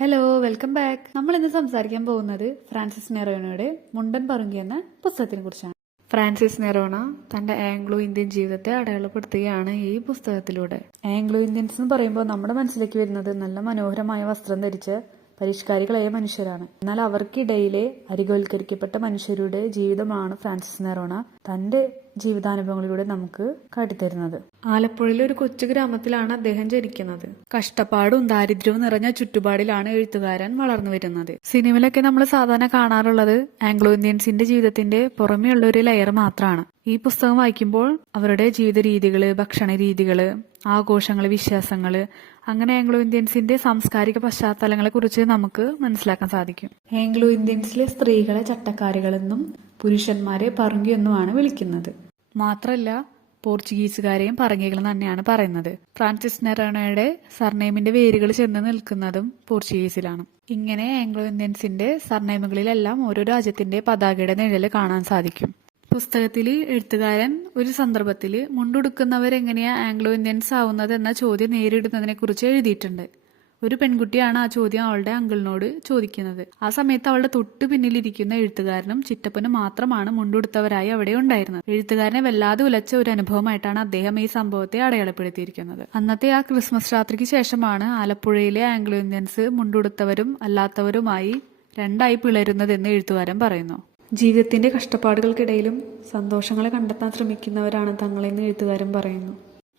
Hello, welcome back. നമ്മൾ ഇന്ന് സംസാരിക്കാൻ പോകുന്നത് ഫ്രാൻസിസ് നെറോണയുടെ മുണ്ടൻ പറങ്കി എന്ന പുസ്തകത്തിനെ കുറിച്ചാണ്. ഫ്രാൻസിസ് നെറോണ തന്റെ ആംഗ്ലോ ഇന്ത്യൻ ജീവിതത്തെ അടയാളപ്പെടുത്തുകയാണ് ഈ പുസ്തകത്തിലൂടെ. ആംഗ്ലോ ഇന്ത്യൻസ് എന്ന് പറയുമ്പോൾ നമ്മുടെ മനസ്സിലേക്ക് വരുന്നത് നല്ല മനോഹരമായ വസ്ത്രം ധരിച്ച് പരിഷ്കാരികളായ മനുഷ്യരാണ്. എന്നാൽ അവർക്കിടയിലെ അരികവൽക്കരിക്കപ്പെട്ട മനുഷ്യരുടെ ജീവിതമാണ് ഫ്രാൻസിസ് നെറോണ തന്റെ ജീവിതാനുഭവങ്ങളിലൂടെ നമുക്ക് കാട്ടിത്തരുന്നത്. ആലപ്പുഴയിലെ ഒരു കൊച്ചു ഗ്രാമത്തിലാണ് അദ്ദേഹം ജനിക്കുന്നത്. കഷ്ടപ്പാടും ദാരിദ്ര്യവും നിറഞ്ഞ ചുറ്റുപാടിലാണ് എഴുത്തുകാരൻ വളർന്നു വരുന്നത്. സിനിമയിലൊക്കെ നമ്മൾ സാധാരണ കാണാറുള്ളത് ആംഗ്ലോ ഇന്ത്യൻസിന്റെ ജീവിതത്തിന്റെ പുറമെയുള്ള ഒരു ലെയർ മാത്രമാണ്. ഈ പുസ്തകം വായിക്കുമ്പോൾ അവരുടെ ജീവിത രീതികള്, ഭക്ഷണ രീതികള്, ആഘോഷങ്ങള്, വിശ്വാസങ്ങള്, അങ്ങനെ ആംഗ്ലോ ഇന്ത്യൻസിന്റെ സാംസ്കാരിക പശ്ചാത്തലങ്ങളെ കുറിച്ച് നമുക്ക് മനസ്സിലാക്കാൻ സാധിക്കും. ആംഗ്ലോ ഇന്ത്യൻസിലെ സ്ത്രീകളെ ചട്ടക്കാരികളെന്നും പുരുഷന്മാരെ പറങ്കി എന്നുമാണ് വിളിക്കുന്നത്. മാത്രല്ല പോർച്ചുഗീസുകാരെയും പറങ്കികൾ തന്നെയാണ് പറയുന്നത്. ഫ്രാൻസിസ് നെറോണയുടെ സർനെയിമിന്റെ വേരുകൾ ചെന്ന് നിൽക്കുന്നതും പോർച്ചുഗീസിലാണ്. ഇങ്ങനെ ആംഗ്ലോ ഇന്ത്യൻസിന്റെ സർനെയിമുകളിലെല്ലാം ഓരോ രാജ്യത്തിന്റെ പതാകയുടെ നിഴല് കാണാൻ സാധിക്കും. പുസ്തകത്തില് എഴുത്തുകാരൻ ഒരു സന്ദർഭത്തില് മുണ്ടുടുക്കുന്നവരെങ്ങനെയാ ആംഗ്ലോ ഇന്ത്യൻസ് ആവുന്നത് എന്ന ചോദ്യം നേരിടുന്നതിനെ കുറിച്ച് എഴുതിയിട്ടുണ്ട്. ഒരു പെൺകുട്ടിയാണ് ആ ചോദ്യം അവളുടെ അങ്കിളിനോട് ചോദിക്കുന്നത്. ആ സമയത്ത് അവളുടെ തൊട്ടു പിന്നിലിരിക്കുന്ന എഴുത്തുകാരനും ചിറ്റപ്പനും മാത്രമാണ് മുണ്ടുടുത്തവരായി അവിടെ ഉണ്ടായിരുന്നത്. എഴുത്തുകാരനെ വല്ലാതെ ഉലച്ച ഒരു അനുഭവമായിട്ടാണ് അദ്ദേഹം ഈ സംഭവത്തെ അടയാളപ്പെടുത്തിയിരിക്കുന്നത്. അന്നത്തെ ആ ക്രിസ്മസ് രാത്രിക്ക് ശേഷമാണ് ആലപ്പുഴയിലെ ആംഗ്ലോ ഇന്ത്യൻസ് മുണ്ടുടുത്തവരും അല്ലാത്തവരുമായി രണ്ടായി പിളരുന്നതെന്ന് എഴുത്തുകാരൻ പറയുന്നു. ജീവിതത്തിന്റെ കഷ്ടപ്പാടുകൾക്കിടയിലും സന്തോഷങ്ങളെ കണ്ടെത്താൻ ശ്രമിക്കുന്നവരാണ് തങ്ങളെന്ന് എഴുത്തുകാരൻ പറയുന്നു.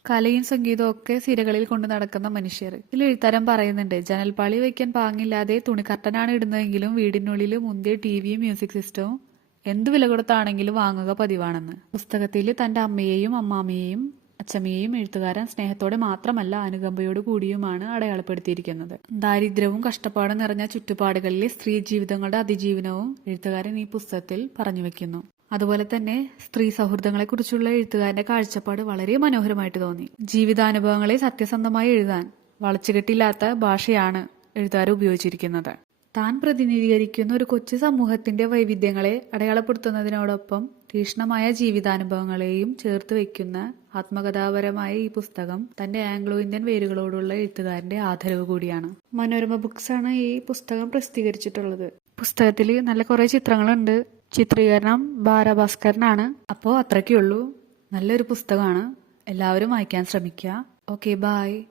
കലയും സംഗീതവും ഒക്കെ സിരകളിൽ കൊണ്ട് നടക്കുന്ന മനുഷ്യർ. ഇതിൽ എഴുത്തുകാരൻ പറയുന്നുണ്ട്, ജനൽപ്പാളി വയ്ക്കാൻ പാങ്ങില്ലാതെ തുണിക്കർട്ടനാണ് ഇടുന്നതെങ്കിലും വീടിനുള്ളിൽ മുന്തിയ ടിവിയും മ്യൂസിക് സിസ്റ്റവും എന്ത് വില കൊടുത്താണെങ്കിലും വാങ്ങുക പതിവാണെന്ന്. പുസ്തകത്തിൽ തന്റെ അമ്മയെയും അമ്മാമ്മയെയും അച്ചമ്മയെയും എഴുത്തുകാരൻ സ്നേഹത്തോടെ മാത്രമല്ല അനുകമ്പയോട് കൂടിയുമാണ് അടയാളപ്പെടുത്തിയിരിക്കുന്നത്. ദാരിദ്ര്യവും കഷ്ടപ്പാടും നിറഞ്ഞ ചുറ്റുപാടുകളിലെ സ്ത്രീ ജീവിതങ്ങളുടെ അതിജീവനവും എഴുത്തുകാരൻ ഈ പുസ്തകത്തിൽ പറഞ്ഞു വെക്കുന്നു. അതുപോലെ തന്നെ സ്ത്രീ സൗഹൃദങ്ങളെ കുറിച്ചുള്ള എഴുത്തുകാരന്റെ കാഴ്ചപ്പാട് വളരെ മനോഹരമായിട്ട് തോന്നി. ജീവിതാനുഭവങ്ങളെ സത്യസന്ധമായി എഴുതാൻ വളച്ചുകെട്ടില്ലാത്ത ഭാഷയാണ് എഴുത്തുകാരൻ ഉപയോഗിച്ചിരിക്കുന്നത്. താൻ പ്രതിനിധീകരിക്കുന്ന ഒരു കൊച്ചു സമൂഹത്തിന്റെ വൈവിധ്യങ്ങളെ അടയാളപ്പെടുത്തുന്നതിനോടൊപ്പം തീക്ഷ്ണമായ ജീവിതാനുഭവങ്ങളെയും ചേർത്ത് വയ്ക്കുന്ന ആത്മകഥാപരമായ ഈ പുസ്തകം തന്റെ ആംഗ്ലോ ഇന്ത്യൻ വേരുകളോടുള്ള എഴുത്തുകാരന്റെ ആദരവ് കൂടിയാണ്. മനോരമ ബുക്സ് ആണ് ഈ പുസ്തകം പ്രസിദ്ധീകരിച്ചിട്ടുള്ളത്. പുസ്തകത്തിൽ നല്ല കുറെ ചിത്രങ്ങളുണ്ട്. ചിത്രീകരണം ഭാരഭാസ്കരനാണ്. അപ്പോൾ അത്രയ്ക്കുള്ളൂ. നല്ലൊരു പുസ്തകമാണ്. എല്ലാവരും വായിക്കാൻ ശ്രമിക്കുക. Okay, by.